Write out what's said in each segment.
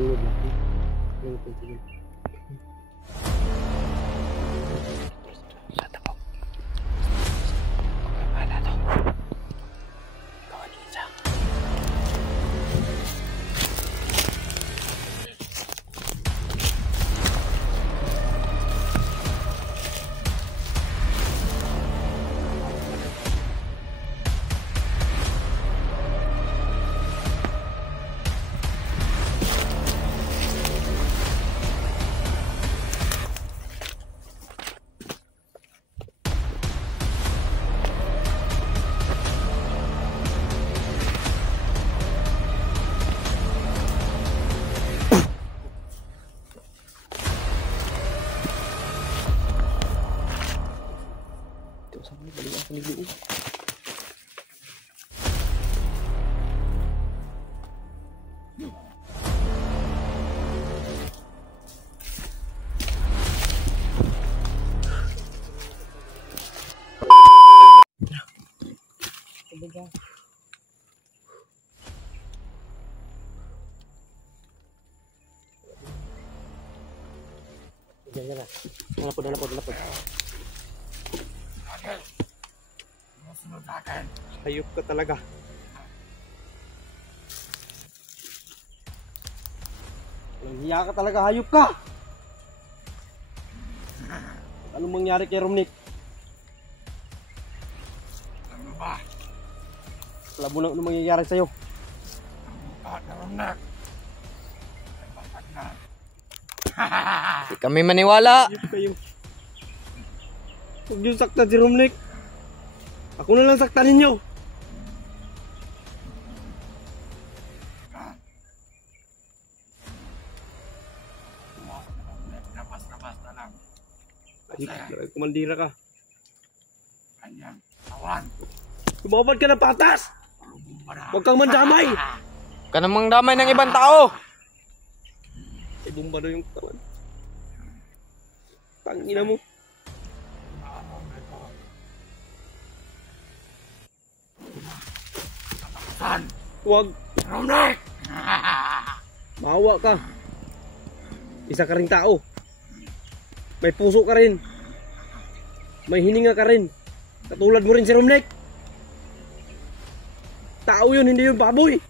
Tingod lang. Tingod. Balik ako ni Luu. Jangan. Lapod. Hayop ka talaga. Walang hiya ka talaga, hayop ka! Anong mangyari kay Romnick? Ano ba? Alam mo na anong mangyayari sa'yo. Romnick. Di kami maniwala. Hayop kayo. Huwag niyo saktan si Romnick. Ako na lang saktan ninyo. Basta lang. Kumandira ka. Kanyang tawan. Lumabad ka ng patas! Huwag kang mandamay! Ka namang damay ng ibang tao. Ibumba na yung tawan. Tangina mo. Huwag. Romnick! Maawa ka. Isa ka ring tao. May puso ka rin. May hininga ka rin. Katulad mo rin si Romnick. Tao yun, hindi yung baboy.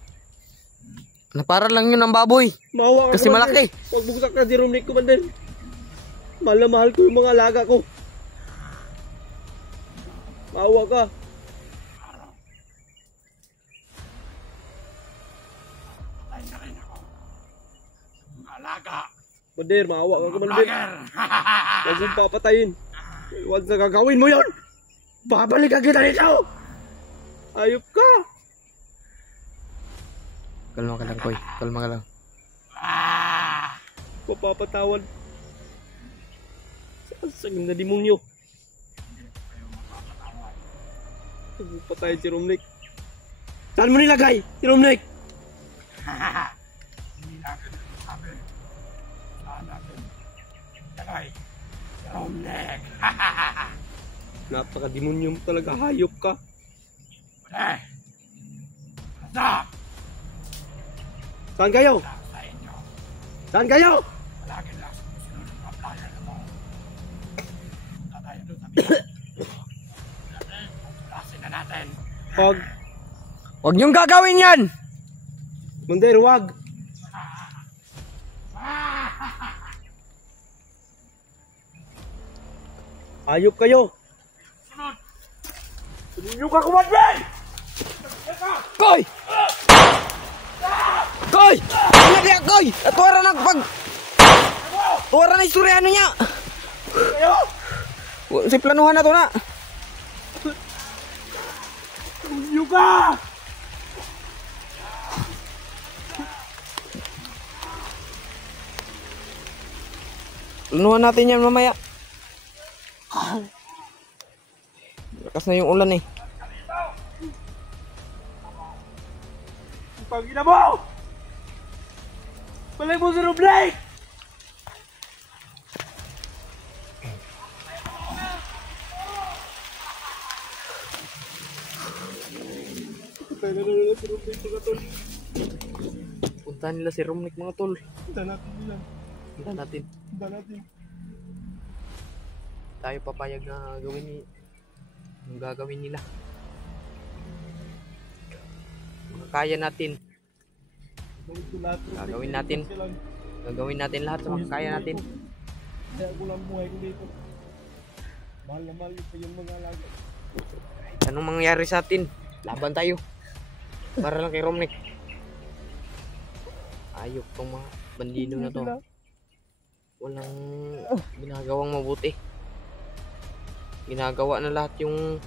Na para lang yun ang baboy. Maawa ka. Kasi malaki. Huwag bugsak ka si Romnick, Commander. Mahal na mahal ko yung mga alaga ko. Maawa ka. Patay na rin ako. Alaga. Commander, maawa ka, Commander. Huwag mong papatayin. Huwag na gagawin mo yun. Babalik ka kita nito. Ayop ka. Kalma ka lang, Koy. Kalma ka lang. Papapatawad. Sasagin na demonyo. Patay si Romnick. Saan mo nilagay si Romnick? Hindi natin sabi. Saan natin ilagay si Romnick? Napaka-demonyo mo talaga. Hayop ka. Pwede. Basta. Saan kayo? Sa inyo. Saan kayo? Palagi lang sumusunod ang mga player mo. Punta tayo doon sa bilang. Tulasin na natin. Huwag. Huwag niyong gagawin yan. Commander, huwag. Hayop kayo. Sunod ka, Commander! Koy! Koy! Ano diya, Koy? Tuwara na pag... Tuwara na istorya ano niya. Si planuhan na to na. Sunod ka! Planuhan natin yan mamaya. Lakas na yung ulan eh. Pagina mo! Balik mo si Romnick! Patay na si Romnick mga tol. Puntahan nila si Romnick mga tol. Punta natin yan. Puntahan natin. Punta natin. Tayo papayag na gawin ni yung gagawin nila. Kaya natin. Gawin ko lahat. Gagawin natin. Gagawin natin lahat sa mga kaya natin. Kaya ko lang buhay ko dito. Mahal na mahal ko yung mga alaga. Anong mangyayari sa atin? Laban tayo. Para lang kay Romnick. Ayok tong mga bandido na to. Walang ginagawang mabuti. Ginagawa na lahat yung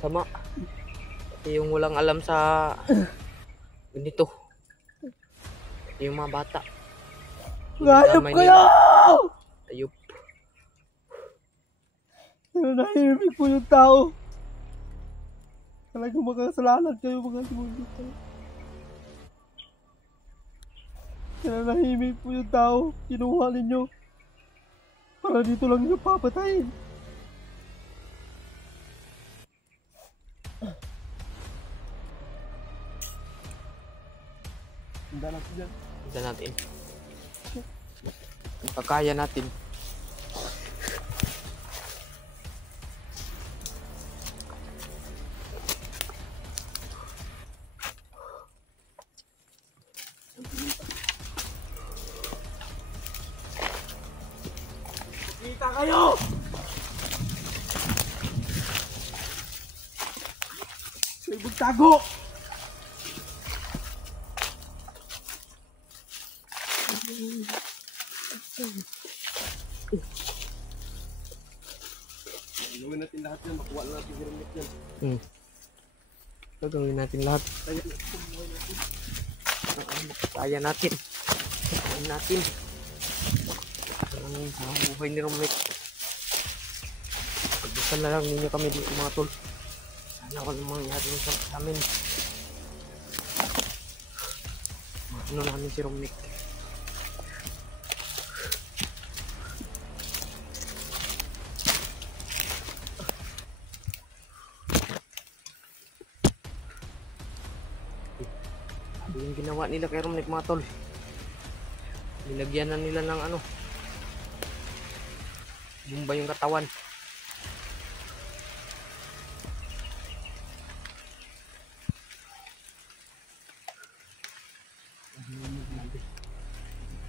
sama. Pati yung walang alam sa ganito. Pati yung mga bata. Hayop kayo! Ayop. Nahihimik po yung tao. Talagang makasalanan kayo mga demonyo kayo. Nahihimik po yung tao. Kinuha ninyo. Para dito lang nyo papatayin. Handa natin dyan. Tignan natin. Kakaya natin. Kita kayo! May magtago! Gawin natin lahat yan. Makuha na natin si Romnick yan. Gagawin natin lahat. Kaya natin. Kaya natin. Ang buhay ni Romnick. Pagdasan na lang ninyo kami dito mga tol. Sana walang mangyari sa amin. Ano namin si Romnick. Ano yung ginawa nila kay Romnick mga tol? Nilagyan na nila ng ano, yung ba yung katawan.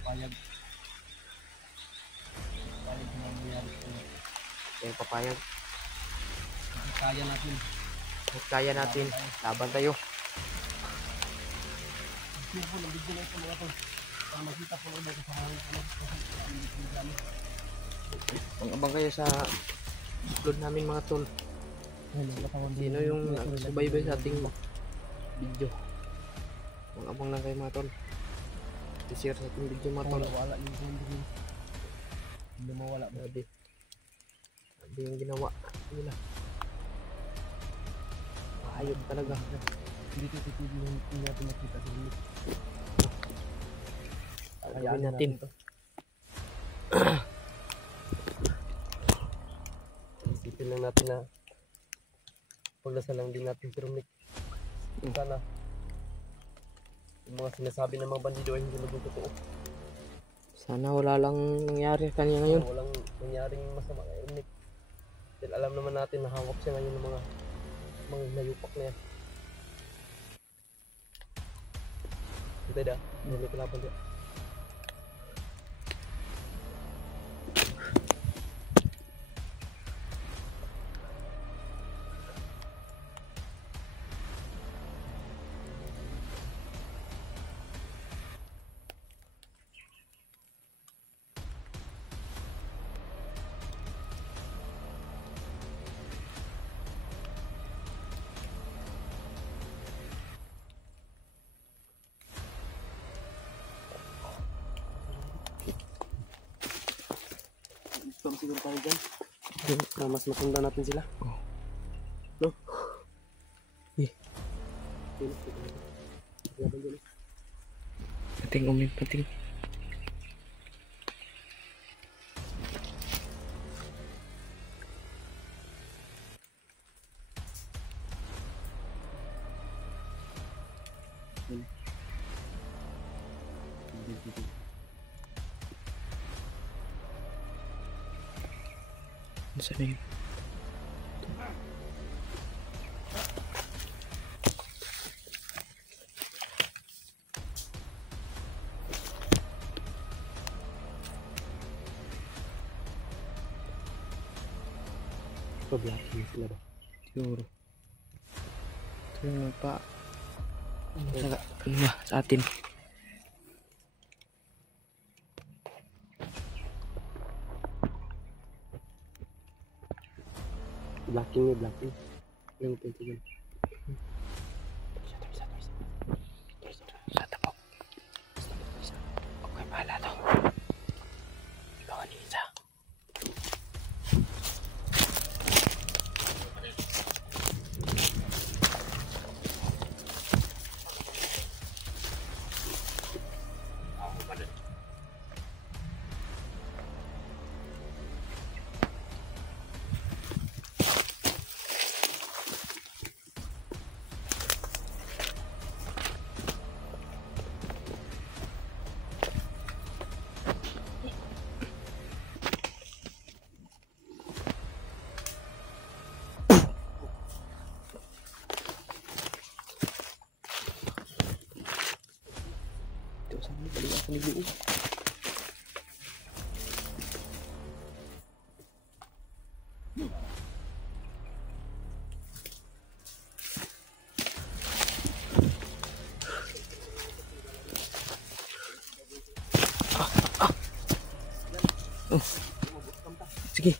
Payag. Payag na nangyayari sa inyo. Kaya papayag. Kaya natin. Kaya natin. Laban tayo. Yung po, nabigyan lang sa mga to. Para makita po ulit sa mga Pang-abang kayo sa upload namin mga tol. Sino yung nagsubaybay sa ating video. Pang-abang lang kayo mga tol. I-share sa ating video mga tol. Wala yung hindi. Hindi mawala. Grabe. Grabe yung ginawa nila. Ayop talaga. Dito titigilan natin makita sa inyo. Gawin natin. Isipin lang natin na pagdasal lang din natin si Romnick. Sana yung mga sinasabi ng mga bandido ay hindi maging totoo. Sana wala lang nangyari kanya ngayon. Walang nangyaring masama kay Romnick. Dahil alam naman natin na hawak siya ngayon ng mga nayupak na yan. Hindi da, hindi ko laban dyan. Storm siguro tayo dyan. Na mas masundan natin sila. No? Eh. Pating umin, pating. Nasa na yun? Pablaking sila ba? Siguro. Ito yung nagpa... Ano ba sa atin? Blocking ni blocking. Yung pintigil. Sa tapok. Okay, pahala to. Ikaw ni isa. Balik ako ni Buo. Oh. Sige.